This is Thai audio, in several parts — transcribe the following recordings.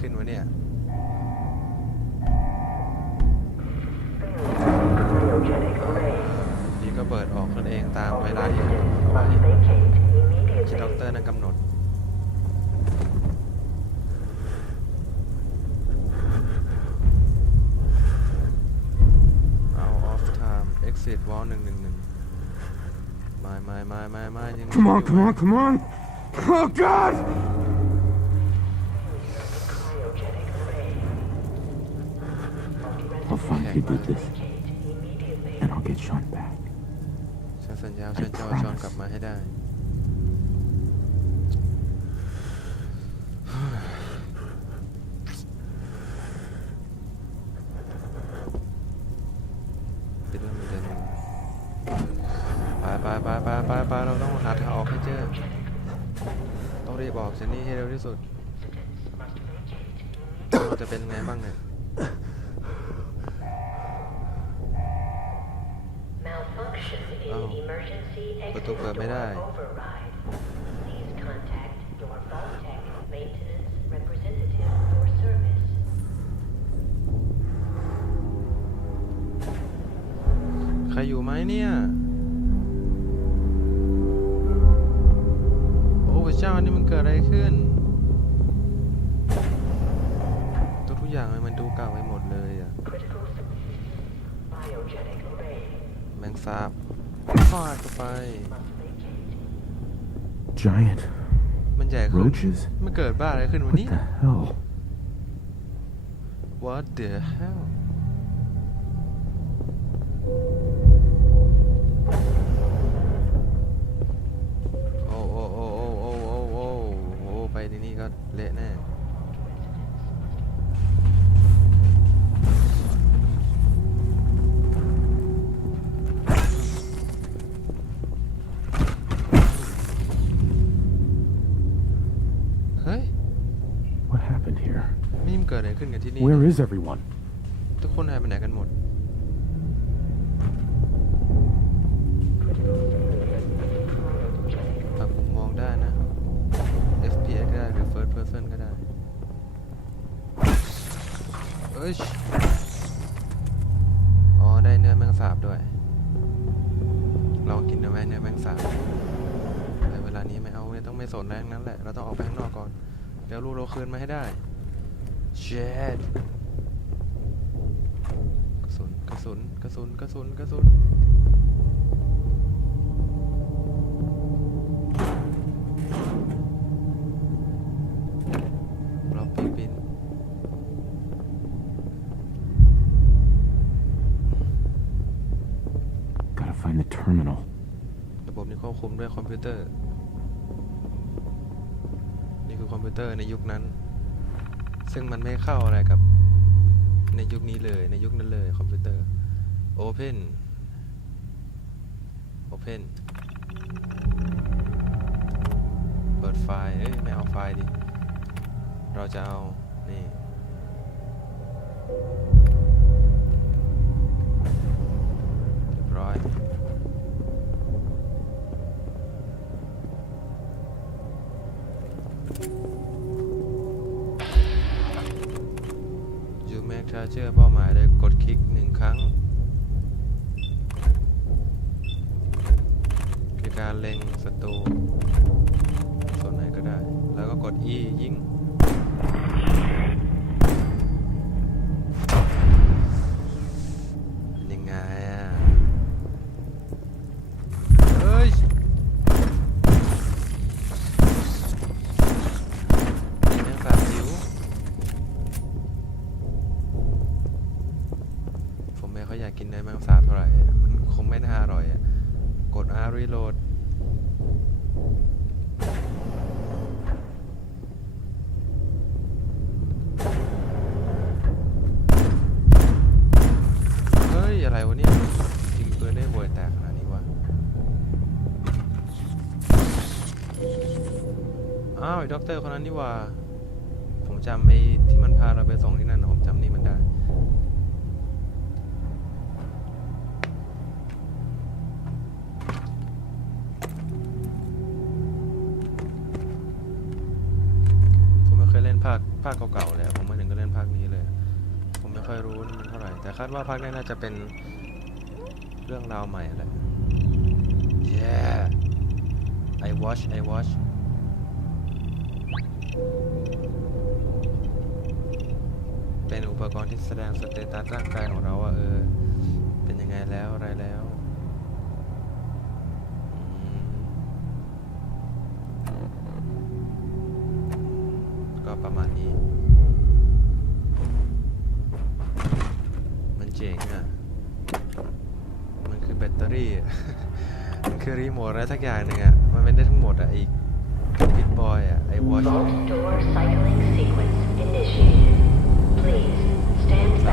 ขึ้นวะเนี่ยนี่ก็เปิดออกกันเองตามเวลาที่ที่ด็อกเตอร์นั้นกำหนด out of time exit wall หนึ่งหนึ่งหนึ่งไม่ไม่ไม่ไม่ไม่ยัง Come on, come on, come on! Oh God! I'll find who did this, and I'll get Sean back. ฉันสัญญาว่าฉันจะเอาชอนกลับมาให้ได้ ปิดแล้วมันเดินไปไปไปไปไปไปเราต้องหาทางออกให้เจอ ต้องรีบออกจากนี่ให้เร็วที่สุดเราจะเป็นไงบ้างเนี่ย ประตูเปิด exit ไม่ได้ door override. Please contact your Vault-Tec maintenance representative for service. ใครอยู่ไหมเนี่ย โอ้พระเจ้านี่มันเกิดอะไรขึ้น ตัวทุกอย่างมันดูเก่าไปหมดเลยอะ Critical biogenic array แมงสาบ ฟาดเข้าไป Giant มันใหญ่ขึ้น roaches? มันเกิดบ้าอะไรขึ้นวัน What นี้ the hell? What the hell โอ้โอ้โอ้โอ้โอ้โอ้โอ้โอ้ไปในนี่ก็เละแน่ happened here? นี่มันเกิดอะไรขึ้นกันที่นี่ Where is everyone? ทุกคนหายไปไหนกันหมด ปรับมุมมองได้นะ FPS ก็ได้ หรือ First Person ก็ได้เอ้ยอ๋อ ได้เนื้อแมงสาบด้วย ลองกินเนื้อแมงเนื้อแมงสาบแต่เวลานี้ไม่เอาเนี่ยต้องไม่สนแรงนั้นแหละ เราต้องออกไปข้างนอกก่อนเดี๋ยวลูกเราคืนมาให้ได้เช็ดกระสุนกระสุนกระสุนกระสุนกระสุนเราปีนปีน Gotta find the terminal. ระบบนี้ควบคุมด้วยคอมพิวเตอร์นี่ คอคอมพิวเตอร์ในยุคนั้น ซึ่งมันไม่เข้าอะไรกับในยุคนี้เลยในยุคนั้นเลยคอมพิวเตอร์ Open Open เปิดไฟล์ เอ้ย ไม่เอาไฟล์ดิ เราจะเอา นี่ เจอร์เป้าหมายได้กดคลิกหนึ่งครั้งคือการเล็งศัตรูส่วนไหนก็ได้ แล้วก็กด E ยิง ด็อกเตอร์คนนั้นนี่ว่า ผมจำไอ้ที่มันพาเราไปส่งที่นั่น ผมจำนี่มันได้ ผมไม่เคยเล่นภาคเก่าๆแล้วผมมาถึงก็เล่นภาคนี้เลย ผมไม่ค่อยรู้มันเท่าไหร่ แต่คาดว่าภาคนี้น่าจะเป็นเรื่องราวใหม่แหละ yeah I watch I watch เป็นอุปกรณ์ที่แสดงสเตตัสร่างกายของเราว่าเออ เป็นยังไงแล้วอะไรแล้วก็ประมาณนี้ มันเจ๋งอะ มันคือแบตเตอรี่ มันคือรีโมทอะไรสักอย่างหนึ่งอะ มันเป็นได้ทั้งหมดอะอ้บิ ตบอยอ่ะ ไอ้วอช Vault door cycling sequence initiated. Please stand ส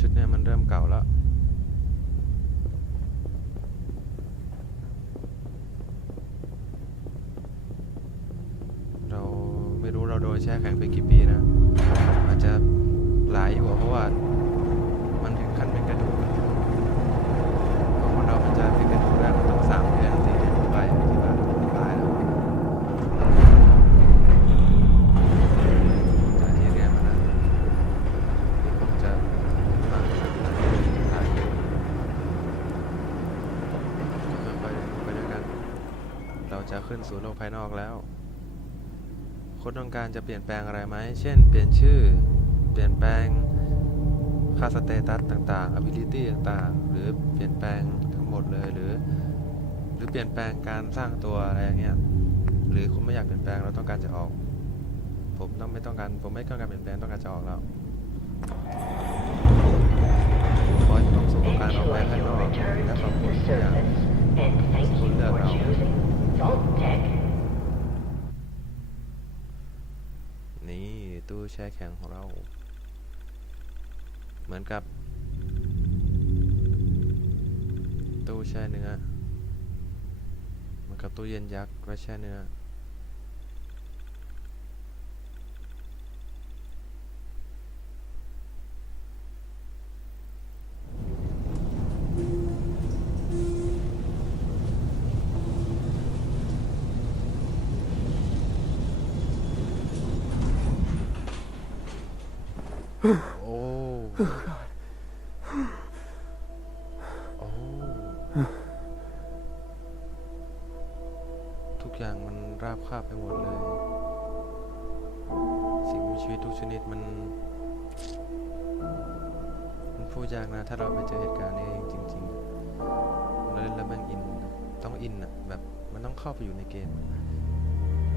ชุดเนี้ยมันเริ่มเก่าแล้วเราไม่รู้เราโดนแช่แข็งไปกี่ปีนะ อาจจะหลายอยู่อะเพราะว่ามันถึงขั้นเป็นกระดูกอะเพราะคนเรามันจะเป็นกระดูกได้มันต้องสามเดือนสี่เดือนขึ้นไปที่ว่าตายแล้วจากที่เรียนมานะผมจะมาตายอยู่ค่อยๆไปด้วยกัน เราจะขึ้นสู่โลกภายนอกแล้วคนต้องการจะเปลี่ยนแปลงอะไรไหม เช่น เปลี่ยนชื่อ เปลี่ยนแปลงค่าสเตตัสต่างๆ ability ต่างๆ หรือเปลี่ยนแปลงทั้งหมดเลยหรือ หรือเปลี่ยนแปลงการสร้างตัวอะไรอย่างเงี้ย หรือคุณไม่อยากเปลี่ยนแปลงเราต้องการจะออก ผมต้องไม่ต้องการผมไม่ต้องการเปลี่ยนแปลงต้องการจะออกแล้วขอให้มีความสุขกับการออกไป Enjoy ข้างน your อก return และขอบ to คุณ the ทุกอย่าง surface. And thank you for choosing Vault Tech. นี่ตู้แช่แข็งของเรา เหมือนกับ ตู้แช่เนื้อเหมือนกับตู้เย็นยักษ์ไว้แช่เนื้อ โอ้โอ้ทุกอย่างมันราบคาบไปหมดเลย สิ่งมีชีวิตทุกชนิดมัน มันพูดยากนะ ถ้าเราไปเจอเหตุการณ์นี้จริงๆเราเล่นแล้วม่งอิน ต้องอินอะแบบมันต้องเข้าไปอยู่ในเกมอะมัน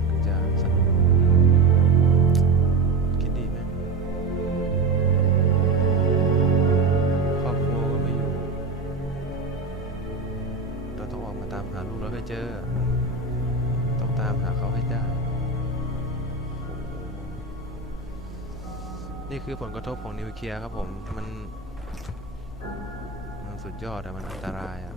ถึงจะสนุก เจอ ต้องตามหาเขาให้ได้ นี่คือผลกระทบของนิวเคลียร์ครับผม มัน มันสุดยอดอะมันอันตรายอะ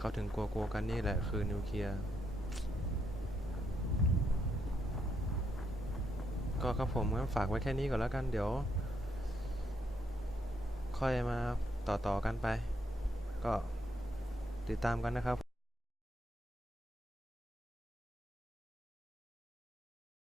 เขาถึงกลัวๆกันนี่แหละคือนิวเคลียร์ก็ครับผมงั้นฝากไว้แค่นี้ก่อนแล้วกันเดี๋ยว ค่อยมาต่อๆกันไป ก็ติดตามกันนะครับ